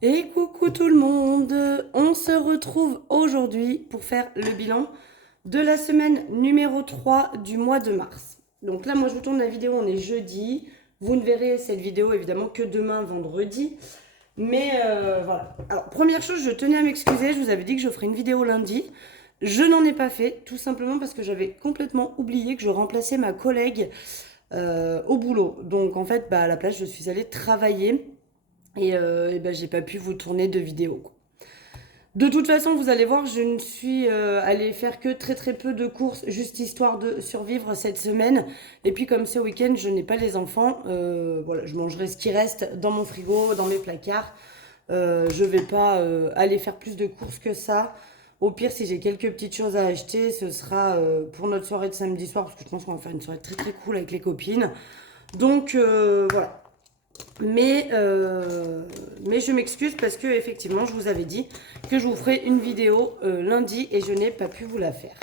Et coucou tout le monde, on se retrouve aujourd'hui pour faire le bilan de la semaine numéro 3 du mois de mars. Donc là, moi je vous tourne la vidéo, on est jeudi. Vous ne verrez cette vidéo évidemment que demain, vendredi. Mais voilà. Alors, première chose, je tenais à m'excuser, je vous avais dit que je ferais une vidéo lundi. Je n'en ai pas fait, tout simplement parce que j'avais complètement oublié que je remplaçais ma collègue au boulot. Donc en fait, à la place, je suis allée travailler. Et ben, j'ai pas pu vous tourner de vidéo, quoi. De toute façon, vous allez voir, je ne suis allée faire que très très peu de courses, juste histoire de survivre cette semaine. Et puis comme ce week-end, je n'ai pas les enfants, voilà, je mangerai ce qui reste dans mon frigo, dans mes placards. Je vais pas aller faire plus de courses que ça. Au pire, si j'ai quelques petites choses à acheter, ce sera pour notre soirée de samedi soir, parce que je pense qu'on va faire une soirée très très cool avec les copines. Donc voilà. Mais je m'excuse parce que effectivement je vous avais dit que je vous ferai une vidéo lundi et je n'ai pas pu vous la faire.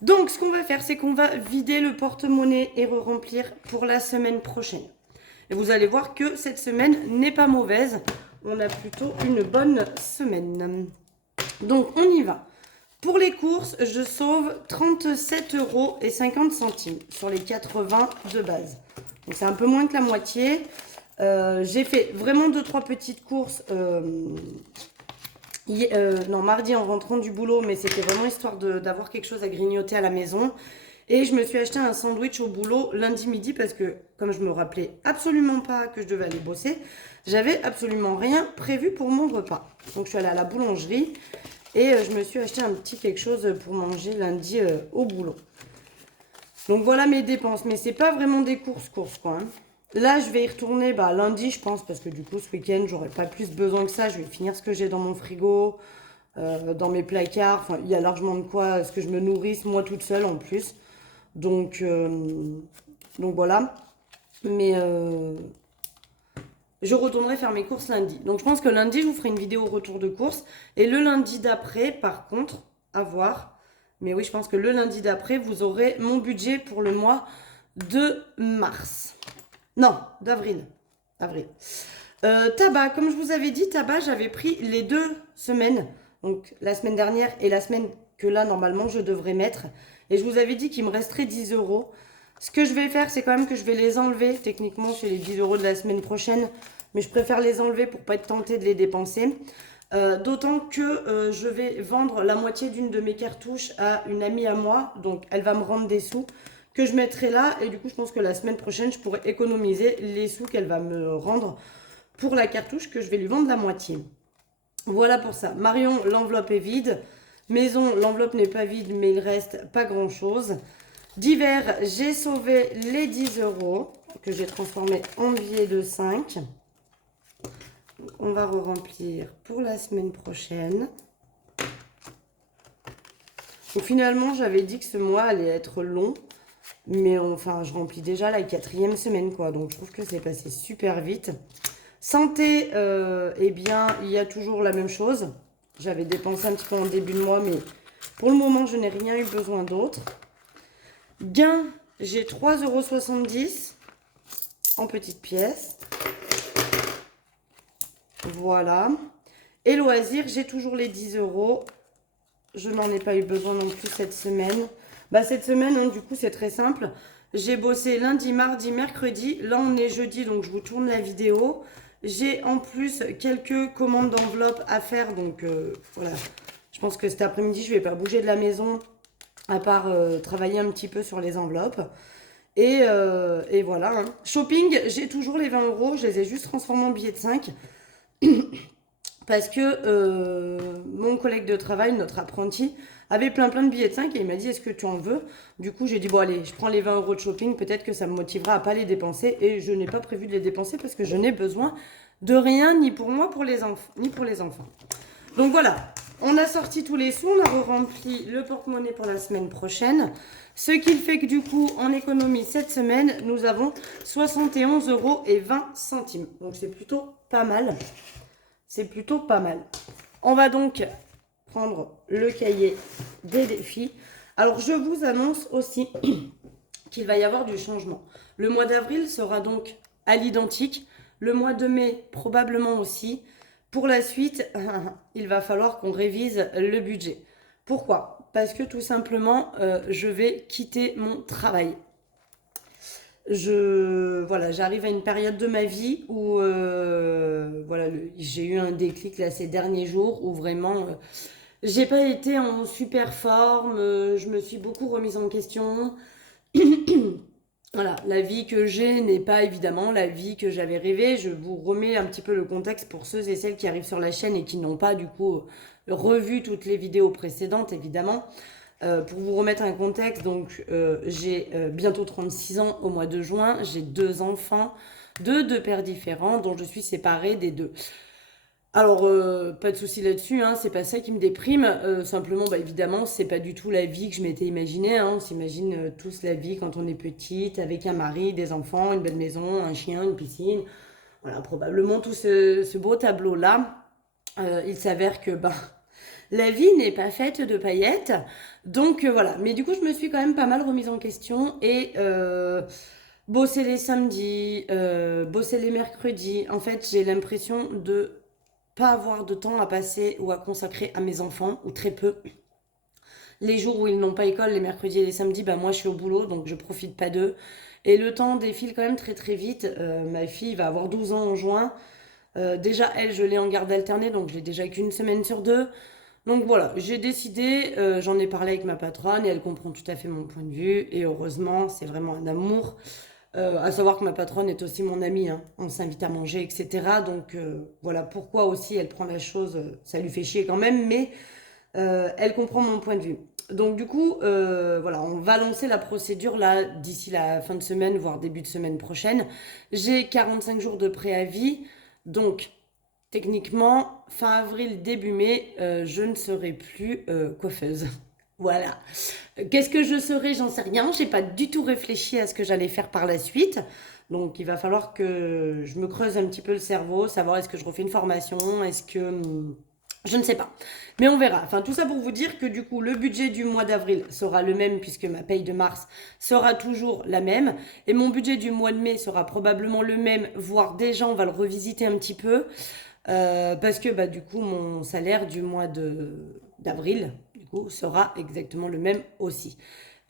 Donc ce qu'on va faire, c'est qu'on va vider le porte-monnaie et re-remplir pour la semaine prochaine. Et vous allez voir que cette semaine n'est pas mauvaise. On a plutôt une bonne semaine. Donc on y va. Pour les courses, je sauve 37,50 € sur les 80 de base. Donc c'est un peu moins que la moitié. J'ai fait vraiment 2-3 petites courses non, mardi en rentrant du boulot, mais c'était vraiment histoire d'avoir quelque chose à grignoter à la maison. Et je me suis acheté un sandwich au boulot lundi midi parce que, comme je me rappelais absolument pas que je devais aller bosser, j'avais absolument rien prévu pour mon repas. Donc je suis allée à la boulangerie et je me suis acheté un petit quelque chose pour manger lundi au boulot. Donc voilà mes dépenses, mais c'est pas vraiment des courses quoi, hein. Là, je vais y retourner lundi, je pense, parce que du coup, ce week-end, j'aurai pas plus besoin que ça. Je vais finir ce que j'ai dans mon frigo, dans mes placards. Enfin, il y a largement de quoi, ce que je me nourrisse, moi toute seule en plus. Donc, donc voilà. Mais je retournerai faire mes courses lundi. Donc je pense que lundi, je vous ferai une vidéo retour de course. Et le lundi d'après, par contre, à voir. Mais oui, je pense que le lundi d'après, vous aurez mon budget pour le mois de mars. Non, d'avril. Avril. Tabac, comme je vous avais dit, tabac, j'avais pris les 2 semaines. Donc la semaine dernière et la semaine que là, normalement, je devrais mettre. Et je vous avais dit qu'il me resterait 10 €. Ce que je vais faire, c'est quand même que je vais les enlever. Techniquement, c'est les 10 € de la semaine prochaine. Mais je préfère les enlever pour pas être tentée de les dépenser. D'autant que je vais vendre la moitié d'une de mes cartouches à une amie à moi. Donc elle va me rendre des sous que je mettrai là. Et du coup, je pense que la semaine prochaine, je pourrai économiser les sous qu'elle va me rendre pour la cartouche que je vais lui vendre la moitié. Voilà pour ça. Marion, l'enveloppe est vide. Maison, l'enveloppe n'est pas vide, mais il reste pas grand-chose. Divers, j'ai sauvé les 10 € que j'ai transformés en billets de 5. On va re-remplir pour la semaine prochaine. Donc finalement, j'avais dit que ce mois allait être long. Mais enfin, je remplis déjà la 4e semaine, quoi. Donc je trouve que c'est passé super vite. Santé, eh bien, il y a toujours la même chose. J'avais dépensé un petit peu en début de mois, mais pour le moment, je n'ai rien eu besoin d'autre. Gain, j'ai 3,70 € en petites pièces. Voilà. Et loisirs, j'ai toujours les 10 €. Je n'en ai pas eu besoin non plus cette semaine. Cette semaine, hein, du coup, c'est très simple. J'ai bossé lundi, mardi, mercredi. Là, on est jeudi, donc je vous tourne la vidéo. J'ai en plus quelques commandes d'enveloppes à faire. Donc voilà, je pense que cet après-midi, je ne vais pas bouger de la maison à part travailler un petit peu sur les enveloppes. Et voilà, hein. Shopping, j'ai toujours les 20 €. Je les ai juste transformés en billets de 5. Parce que mon collègue de travail, notre apprenti, avait plein de billets de 5 et il m'a dit est-ce que tu en veux? Du coup j'ai dit bon allez, je prends les 20 € de shopping, peut-être que ça me motivera à pas les dépenser et je n'ai pas prévu de les dépenser parce que je n'ai besoin de rien ni pour moi ni pour les enfants. Donc voilà, on a sorti tous les sous, on a rempli le porte-monnaie pour la semaine prochaine. Ce qui fait que du coup en économie cette semaine, nous avons 71,20 €. Donc c'est plutôt pas mal. C'est plutôt pas mal. On va donc prendre le cahier des défis. Alors, je vous annonce aussi qu'il va y avoir du changement. Le mois d'avril sera donc à l'identique. Le mois de mai, probablement aussi. Pour la suite, il va falloir qu'on révise le budget. Pourquoi? Parce que tout simplement, je vais quitter mon travail. Voilà, j'arrive à une période de ma vie où voilà, j'ai eu un déclic là ces derniers jours où vraiment j'ai pas été en super forme, je me suis beaucoup remise en question. Voilà, la vie que j'ai n'est pas évidemment la vie que j'avais rêvée. Je vous remets un petit peu le contexte pour ceux et celles qui arrivent sur la chaîne et qui n'ont pas du coup revu toutes les vidéos précédentes évidemment. Pour vous remettre un contexte, donc j'ai bientôt 36 ans au mois de juin, j'ai 2 enfants, de 2 pères différents dont je suis séparée des 2. Alors, pas de souci là-dessus, hein, c'est pas ça qui me déprime. Simplement, bah, évidemment, c'est pas du tout la vie que je m'étais imaginée. Hein. On s'imagine tous la vie quand on est petite, avec un mari, des enfants, une belle maison, un chien, une piscine. Voilà, probablement tout ce beau tableau-là. Il s'avère que bah, la vie n'est pas faite de paillettes. Donc voilà, mais du coup, je me suis quand même pas mal remise en question et bosser les samedis, bosser les mercredis. En fait, j'ai l'impression de pas avoir de temps à passer ou à consacrer à mes enfants, ou très peu. Les jours où ils n'ont pas école, les mercredis et les samedis, bah moi je suis au boulot, donc je profite pas d'eux. Et le temps défile quand même très très vite. Ma fille va avoir 12 ans en juin. Déjà, elle, je l'ai en garde alternée, donc je l'ai déjà qu'une semaine sur 2. Donc voilà, j'ai décidé, j'en ai parlé avec ma patronne et elle comprend tout à fait mon point de vue. Et heureusement, c'est vraiment un amour. À savoir que ma patronne est aussi mon amie, hein. On s'invite à manger, etc. Donc voilà pourquoi aussi elle prend la chose, ça lui fait chier quand même, mais elle comprend mon point de vue. Donc du coup, voilà, on va lancer la procédure là d'ici la fin de semaine, voire début de semaine prochaine. J'ai 45 jours de préavis, donc techniquement, fin avril, début mai, je ne serai plus coiffeuse. Voilà. Qu'est-ce que je serai? J'en sais rien. J'ai pas du tout réfléchi à ce que j'allais faire par la suite. Donc, il va falloir que je me creuse un petit peu le cerveau, savoir est-ce que je refais une formation, est-ce que... je ne sais pas. Mais on verra. Enfin, tout ça pour vous dire que du coup, le budget du mois d'avril sera le même puisque ma paye de mars sera toujours la même. Et mon budget du mois de mai sera probablement le même, voire déjà, on va le revisiter un petit peu. Parce que bah, du coup, mon salaire du mois d'avril du coup, sera exactement le même aussi.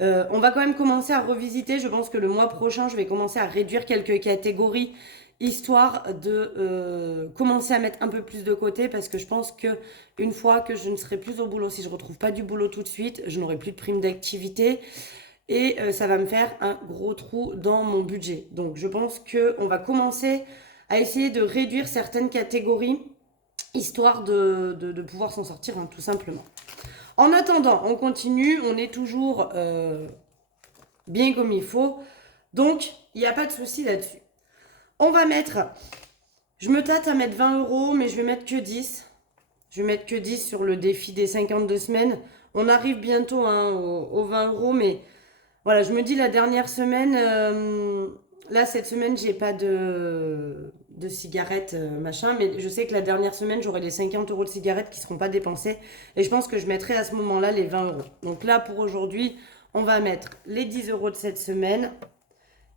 On va quand même commencer à revisiter. Je pense que le mois prochain, je vais commencer à réduire quelques catégories, histoire de commencer à mettre un peu plus de côté, parce que je pense que une fois que je ne serai plus au boulot, si je ne retrouve pas du boulot tout de suite, je n'aurai plus de prime d'activité. Et ça va me faire un gros trou dans mon budget. Donc je pense qu'on va commencer à essayer de réduire certaines catégories, histoire de pouvoir s'en sortir, hein, tout simplement. En attendant, on continue, on est toujours bien comme il faut. Donc, il n'y a pas de souci là-dessus. On va mettre, je me tâte à mettre 20 euros, mais je vais mettre que 10. Je vais mettre que 10 sur le défi des 52 semaines. On arrive bientôt hein, aux 20 euros, mais voilà, je me dis la dernière semaine, là cette semaine, j'ai pas de cigarettes, machin, mais je sais que la dernière semaine, j'aurai les 50 euros de cigarettes qui seront pas dépensés. Et je pense que je mettrai à ce moment-là les 20 euros. Donc là, pour aujourd'hui, on va mettre les 10 euros de cette semaine.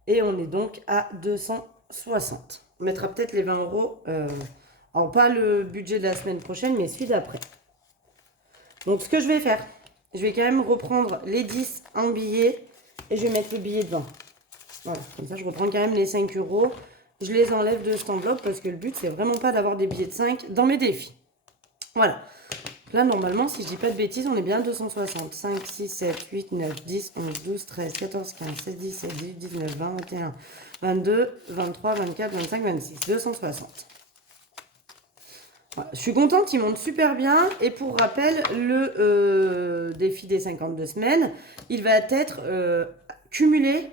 Et on est donc à 260. On mettra peut-être les 20 euros. Alors, pas le budget de la semaine prochaine, mais celui d'après. Donc, ce que je vais faire, je vais quand même reprendre les 10 en billets et je vais mettre le billet de 20. Voilà, comme ça, je reprends quand même les 5 euros. Je les enlève de cette enveloppe parce que le but, c'est vraiment pas d'avoir des billets de 5 dans mes défis. Voilà. Là, normalement, si je dis pas de bêtises, on est bien à 260. 5, 6, 7, 8, 9, 10, 11, 12, 13, 14, 15, 16, 17, 18, 19, 20, 21, 22, 23, 24, 25, 26. 260. Voilà. Je suis contente, il monte super bien. Et pour rappel, le défi des 52 semaines, il va être cumulé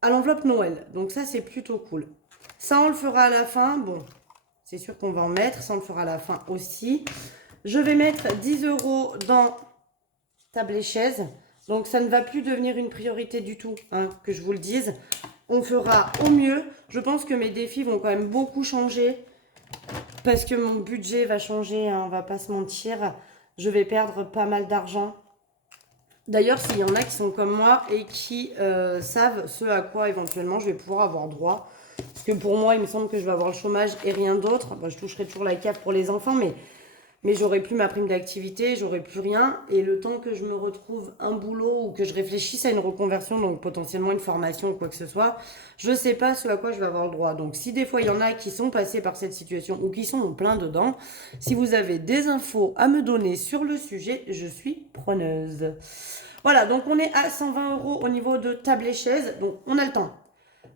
à l'enveloppe Noël. Donc ça, c'est plutôt cool. Ça, on le fera à la fin. Bon, c'est sûr qu'on va en mettre. Ça, on le fera à la fin aussi. Je vais mettre 10 euros dans table et chaise. Donc, ça ne va plus devenir une priorité du tout, hein, que je vous le dise. On fera au mieux. Je pense que mes défis vont quand même beaucoup changer. Parce que mon budget va changer, hein, on va pas se mentir. Je vais perdre pas mal d'argent. D'ailleurs, s'il y en a qui sont comme moi et qui savent ce à quoi éventuellement je vais pouvoir avoir droit. Parce que pour moi, il me semble que je vais avoir le chômage et rien d'autre. Bon, je toucherai toujours la CAF pour les enfants, mais j'aurai plus ma prime d'activité, j'aurai plus rien. Et le temps que je me retrouve un boulot ou que je réfléchisse à une reconversion, donc potentiellement une formation ou quoi que ce soit, je sais pas ce à quoi je vais avoir le droit. Donc si des fois il y en a qui sont passés par cette situation ou qui sont en plein dedans, si vous avez des infos à me donner sur le sujet, je suis preneuse. Voilà, donc on est à 120 € au niveau de table et chaise, donc on a le temps.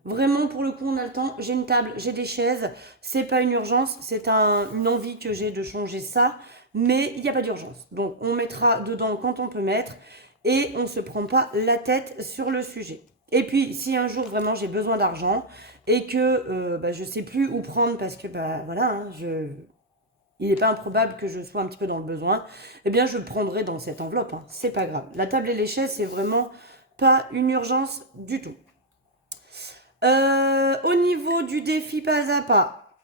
Vraiment, pour le coup, on a le temps. J'ai une table, j'ai des chaises. C'est pas une urgence, c'est une envie que j'ai de changer ça. Mais il n'y a pas d'urgence. Donc, on mettra dedans quand on peut mettre. Et on ne se prend pas la tête sur le sujet. Et puis, si un jour, vraiment, j'ai besoin d'argent et que je sais plus où prendre parce que, voilà, hein, il n'est pas improbable que je sois un petit peu dans le besoin, eh bien, je prendrai dans cette enveloppe. Hein. C'est pas grave. La table et les chaises, c'est vraiment pas une urgence du tout. Au niveau du défi pas à pas,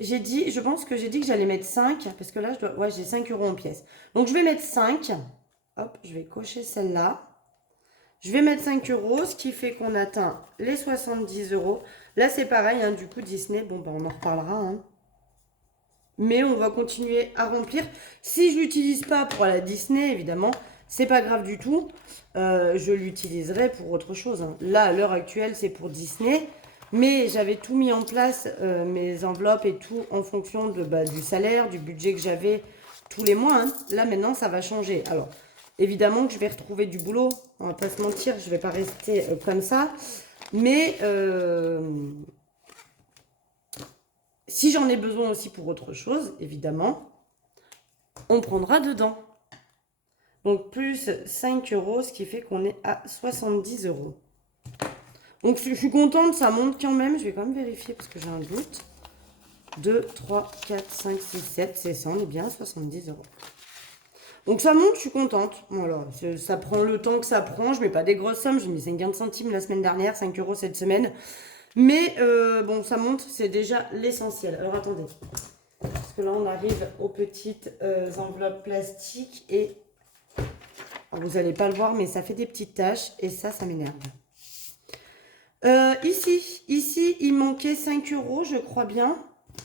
je pense que j'ai dit que j'allais mettre 5, parce que là, j'ai 5 € en pièces. Donc, je vais mettre 5. Hop, je vais cocher celle-là. Je vais mettre 5 €, ce qui fait qu'on atteint les 70 €. Là, c'est pareil, hein, du coup, Disney, bon, on en reparlera. Hein. Mais on va continuer à remplir. Si je l'utilise pas pour la Disney, évidemment, c'est pas grave du tout. Je l'utiliserai pour autre chose. Hein. Là, à l'heure actuelle, c'est pour Disney. Mais j'avais tout mis en place, mes enveloppes et tout, en fonction du salaire, du budget que j'avais tous les mois. Hein. Là, maintenant, ça va changer. Alors, évidemment que je vais retrouver du boulot. On va pas se mentir, je vais pas rester comme ça. Mais si j'en ai besoin aussi pour autre chose, évidemment, on prendra dedans. Donc, plus 5 €, ce qui fait qu'on est à 70 €. Donc, je suis contente, ça monte quand même. Je vais quand même vérifier parce que j'ai un doute. 2, 3, 4, 5, 6, 7, c'est ça, on est bien à 70 €. Donc, ça monte, je suis contente. Voilà, ça prend le temps que ça prend. Je ne mets pas des grosses sommes. J'ai mis 50 centimes la semaine dernière, 5 € cette semaine. Mais bon, ça monte, c'est déjà l'essentiel. Alors, attendez. Parce que là, on arrive aux petites enveloppes plastiques et vous n'allez pas le voir, mais ça fait des petites taches et ça m'énerve. Ici, il manquait 5 €, je crois bien.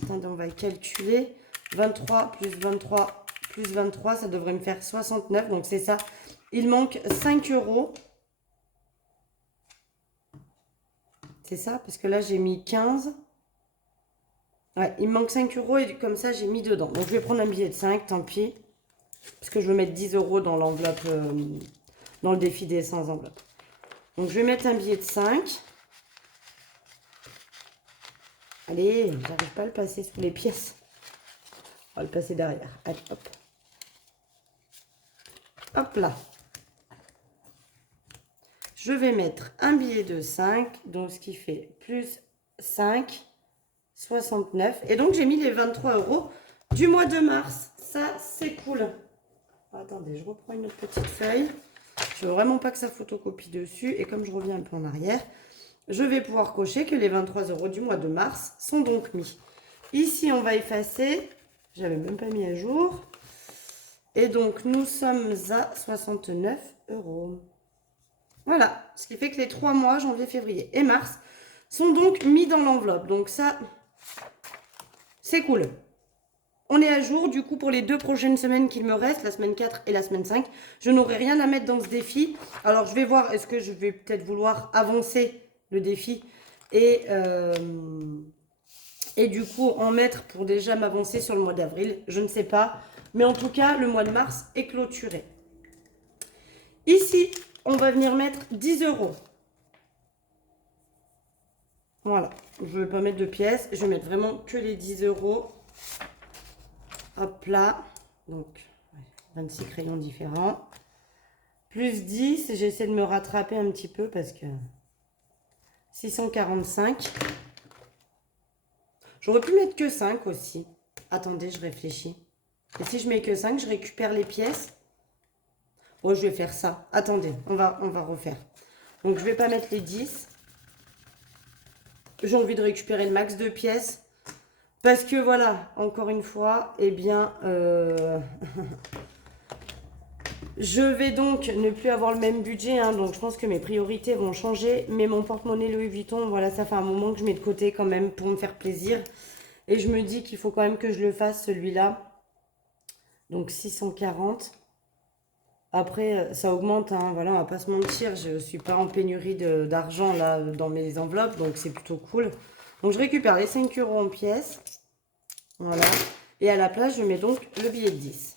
Attendez, on va calculer. 23 plus 23 plus 23, ça devrait me faire 69. Donc, c'est ça. Il manque 5 €. C'est ça, parce que là, j'ai mis 15. Ouais, il me manque 5 € et comme ça, j'ai mis dedans. Donc, je vais prendre un billet de 5, tant pis. Parce que je veux mettre 10 € dans l'enveloppe, dans le défi des 100 enveloppes. Donc, je vais mettre un billet de 5. Allez, j'arrive pas à le passer sous les pièces. On va le passer derrière. Allez, hop. Hop là. Je vais mettre un billet de 5. Donc, ce qui fait plus 5, 69. Et donc, j'ai mis les 23 € du mois de mars. Ça, c'est cool. Attendez, je reprends une autre petite feuille. Je veux vraiment pas que ça photocopie dessus. Et comme je reviens un peu en arrière, je vais pouvoir cocher que les 23 € du mois de mars sont donc mis. Ici, on va effacer. J'avais même pas mis à jour. Et donc, nous sommes à 69 €. Voilà. Ce qui fait que les 3 mois, janvier, février et mars, sont donc mis dans l'enveloppe. Donc ça, c'est cool. On est à jour. Du coup, pour les 2 prochaines semaines qu'il me reste, la semaine 4 et la semaine 5, je n'aurai rien à mettre dans ce défi. Alors, je vais voir, est-ce que je vais peut-être vouloir avancer le défi et du coup en mettre pour déjà m'avancer sur le mois d'avril. Je ne sais pas. Mais en tout cas, le mois de mars est clôturé. Ici, on va venir mettre 10 €. Voilà. Je ne vais pas mettre de pièces. Je vais mettre vraiment que les 10 €. Hop là. Donc, 26 crayons différents. Plus 10. J'essaie de me rattraper un petit peu parce que 645. J'aurais pu mettre que 5 aussi. Attendez, je réfléchis. Et si je mets que 5, je récupère les pièces. Oh, je vais faire ça. Attendez, on va refaire. Donc, je ne vais pas mettre les 10. J'ai envie de récupérer le max de pièces. Parce que voilà, encore une fois, eh bien, Je vais donc ne plus avoir le même budget, hein, donc je pense que mes priorités vont changer. Mais mon porte-monnaie Louis Vuitton, voilà, ça fait un moment que je mets de côté quand même pour me faire plaisir. Et je me dis qu'il faut quand même que je le fasse, celui-là. Donc 640. Après, ça augmente, hein, voilà, on va pas se mentir. Je suis pas en pénurie d'argent là dans mes enveloppes, donc c'est plutôt cool. Donc je récupère les 5 euros en pièces. Voilà. Et à la place, je mets donc le billet de 10.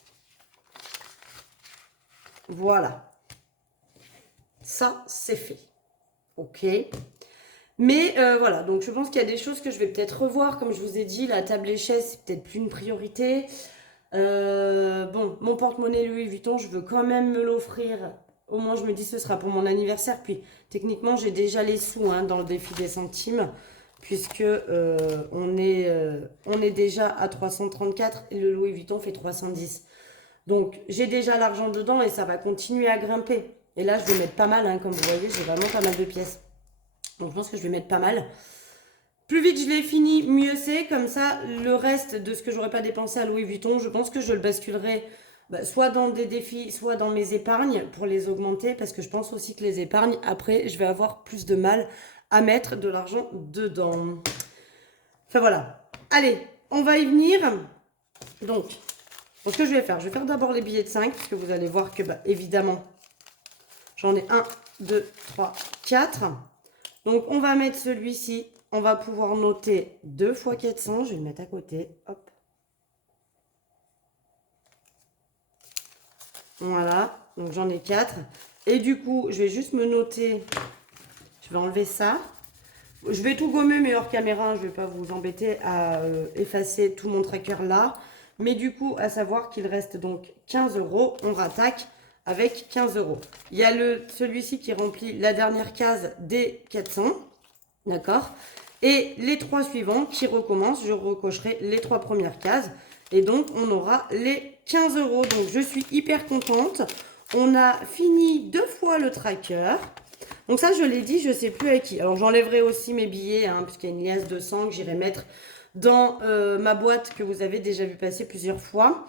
Voilà. Ça, c'est fait. Ok. Mais voilà, donc je pense qu'il y a des choses que je vais peut-être revoir. Comme je vous ai dit, la table et chaise, c'est peut-être plus une priorité. Bon, mon porte-monnaie Louis Vuitton, je veux quand même me l'offrir. Au moins, je me dis ce sera pour mon anniversaire. Puis, techniquement, j'ai déjà les sous hein, dans le défi des centimes. Puisque on est déjà à 334 et le Louis Vuitton fait 310. Donc, j'ai déjà l'argent dedans et ça va continuer à grimper. Et là, je vais mettre pas mal, hein, comme vous voyez, j'ai vraiment pas mal de pièces. Donc, je pense que je vais mettre pas mal. Plus vite je l'ai fini, mieux c'est. Comme ça, le reste de ce que j'aurais pas dépensé à Louis Vuitton, je pense que je le basculerai soit dans des défis, soit dans mes épargnes pour les augmenter. Parce que je pense aussi que les épargnes, après, je vais avoir plus de mal à mettre de l'argent dedans. Enfin voilà. Allez, on va y venir. Donc, ce que je vais faire d'abord les billets de 5. Parce que vous allez voir que, évidemment, j'en ai 1, 2, 3, 4. Donc, on va mettre celui-ci. On va pouvoir noter 2 fois 400. Je vais le mettre à côté. Hop. Voilà. Donc, j'en ai 4. Et du coup, je vais juste me noter. Je vais enlever ça. Je vais tout gommer, mais hors caméra. Je ne vais pas vous embêter à effacer tout mon tracker là. Mais du coup, à savoir qu'il reste donc 15 euros. On rattaque avec 15 euros. Il y a celui-ci qui remplit la dernière case des 400. D'accord? Et les 3 suivants qui recommencent, je recocherai les 3 premières cases. Et donc, on aura les 15 euros. Donc, je suis hyper contente. On a fini 2 fois le tracker. Donc ça, je l'ai dit, je ne sais plus avec qui. Alors, j'enlèverai aussi mes billets, hein, puisqu'il y a une liasse de 100 que j'irai mettre dans ma boîte que vous avez déjà vu passer plusieurs fois.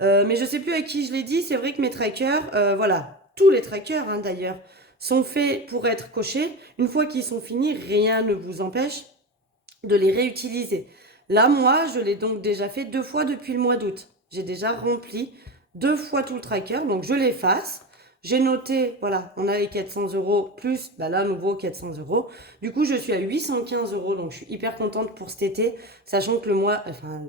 Mais je ne sais plus avec qui je l'ai dit. C'est vrai que mes trackers, voilà, tous les trackers hein, d'ailleurs, sont faits pour être cochés. Une fois qu'ils sont finis, rien ne vous empêche de les réutiliser. Là, moi, je l'ai donc déjà fait 2 fois depuis le mois d'août. J'ai déjà rempli 2 fois tout le tracker, donc je l'efface. J'ai noté, voilà, on a les 400 euros plus, là, à nouveau 400 euros. Du coup, je suis à 815 euros, donc je suis hyper contente pour cet été, sachant que le mois, enfin,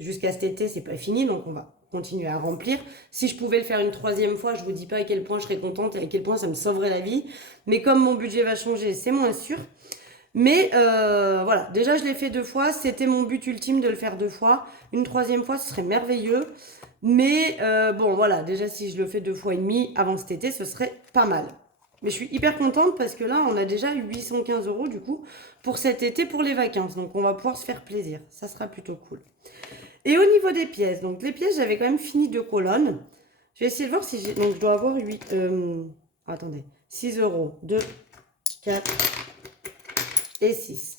jusqu'à cet été, c'est pas fini, donc on va continuer à remplir. Si je pouvais le faire une 3e fois, je vous dis pas à quel point je serais contente et à quel point ça me sauverait la vie. Mais comme mon budget va changer, c'est moins sûr. Mais voilà, déjà je l'ai fait 2 fois. C'était mon but ultime de le faire 2 fois. Une 3e fois, ce serait merveilleux. Mais bon, voilà, déjà si je le fais 2 fois et demi avant cet été, ce serait pas mal. Mais je suis hyper contente parce que là, on a déjà 815 euros du coup pour cet été, pour les vacances. Donc on va pouvoir se faire plaisir. Ça sera plutôt cool. Et au niveau des pièces, donc les pièces, j'avais quand même fini 2 colonnes. Je vais essayer de voir si j'ai... Donc je dois avoir 8... attendez. 6 euros. 2, 4 et 6.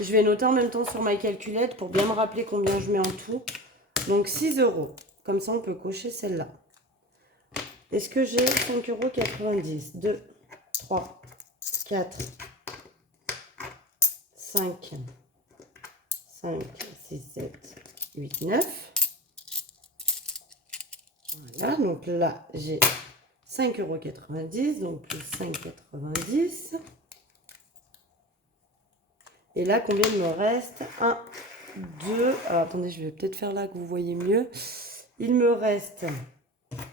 Je vais noter en même temps sur ma calculette pour bien me rappeler combien je mets en tout. Donc 6 euros. Comme ça, on peut cocher celle-là. Est-ce que j'ai 5,90 euros? 2, 3, 4, 5, 5, 6, 7, 8, 9. Voilà, donc là, j'ai 5,90 euros, donc plus 5,90 €. Et là, combien il me reste? 1, 2, alors attendez, je vais peut-être faire là que vous voyez mieux. Il me reste,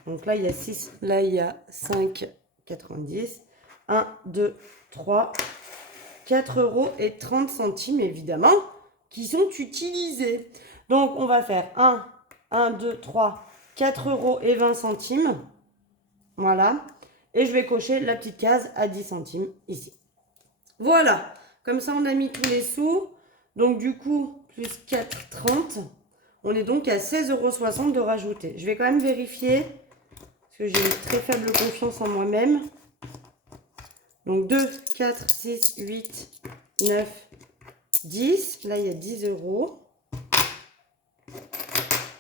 donc là, il y a 6, là, il y a 5,90 €. 1, 2, 3, 4 euros et 30 centimes, évidemment, qui sont utilisés. Donc, on va faire 1, 2, 3, 4 euros et 20 centimes. Voilà. Et je vais cocher la petite case à 10 centimes ici. Voilà. Comme ça, on a mis tous les sous. Donc, du coup, plus 4,30. On est donc à 16,60 € de rajouter. Je vais quand même vérifier. Parce que j'ai une très faible confiance en moi-même. Donc, 2, 4, 6, 8, 9, 10. Là, il y a 10 euros.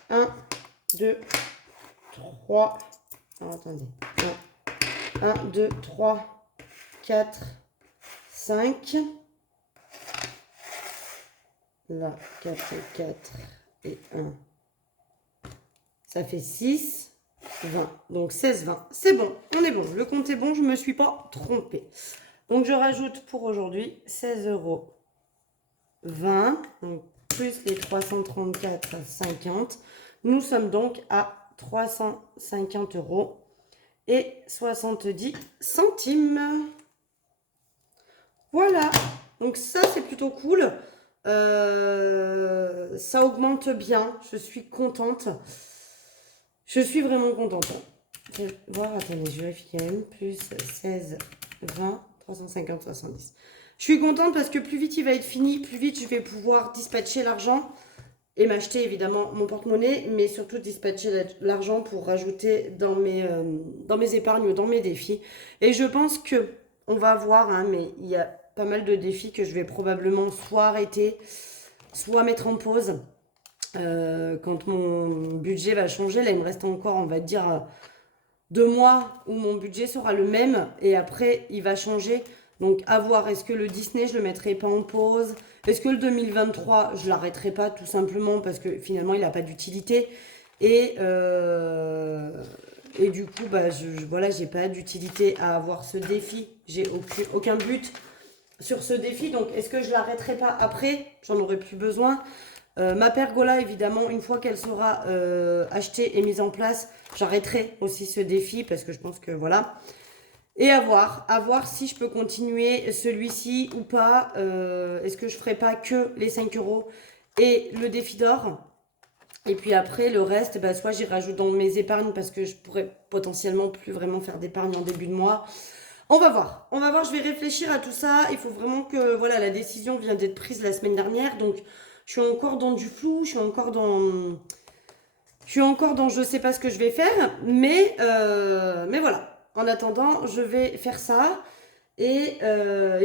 1, 2, 3. Alors, attendez. 1, 2, 3, 4, 5. Là, 4 et 4 et 1. Ça fait 6, 20. Donc 16, 20. C'est bon, on est bon. Le compte est bon, je ne me suis pas trompée. Donc je rajoute pour aujourd'hui 16,20 €. Donc plus les 334,50. Nous sommes donc à 350 € et 70 centimes. Voilà. Donc ça, c'est plutôt cool. Ça augmente bien. Je suis contente. Je suis vraiment contente. Je vais voir, attendez, je vérifie quand même. Plus 16, 20, 350, 70. Je suis contente parce que plus vite il va être fini, plus vite je vais pouvoir dispatcher l'argent et m'acheter évidemment mon porte-monnaie, mais surtout dispatcher l'argent pour rajouter dans mes épargnes ou dans mes défis. Et je pense que on va voir, hein, mais il y a pas mal de défis que je vais probablement soit arrêter, soit mettre en pause. Quand mon budget va changer, là il me reste encore, on va dire, 2 mois où mon budget sera le même et après il va changer. Donc à voir, est-ce que le Disney je le mettrai pas en pause? Est-ce que le 2023 je l'arrêterai pas tout simplement parce que finalement il n'a pas d'utilité et du coup bah voilà, j'ai pas d'utilité à avoir ce défi, j'ai aucun but sur ce défi, donc est-ce que je l'arrêterai pas après? J'en aurai plus besoin. Ma pergola, évidemment, une fois qu'elle sera achetée et mise en place, j'arrêterai aussi ce défi parce que je pense que voilà. Et à voir si je peux continuer celui-ci ou pas. Est-ce que je ferai pas que les 5 € et le défi d'or? Et puis après, le reste, bah, soit j'y rajoute dans mes épargnes parce que je pourrais potentiellement plus vraiment faire d'épargne en début de mois. On va voir, je vais réfléchir à tout ça. Il faut vraiment que, voilà, la décision vient d'être prise la semaine dernière. Donc, je suis encore dans du flou, je suis encore dans je sais pas ce que je vais faire. Mais voilà. En attendant, je vais faire ça. Et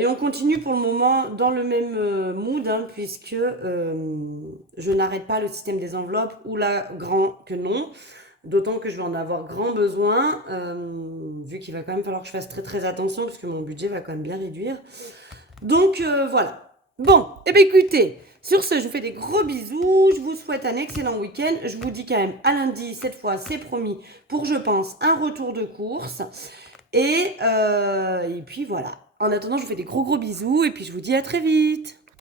on continue pour le moment dans le même mood, hein, puisque je n'arrête pas le système des enveloppes, ou là, grand que non. D'autant que je vais en avoir grand besoin, vu qu'il va quand même falloir que je fasse très très attention, puisque mon budget va quand même bien réduire. Donc voilà. Bon, et bien écoutez, sur ce, je vous fais des gros bisous, je vous souhaite un excellent week-end. Je vous dis quand même à lundi, cette fois c'est promis, pour je pense un retour de course. Et puis voilà. En attendant, je vous fais des gros bisous, et puis je vous dis à très vite.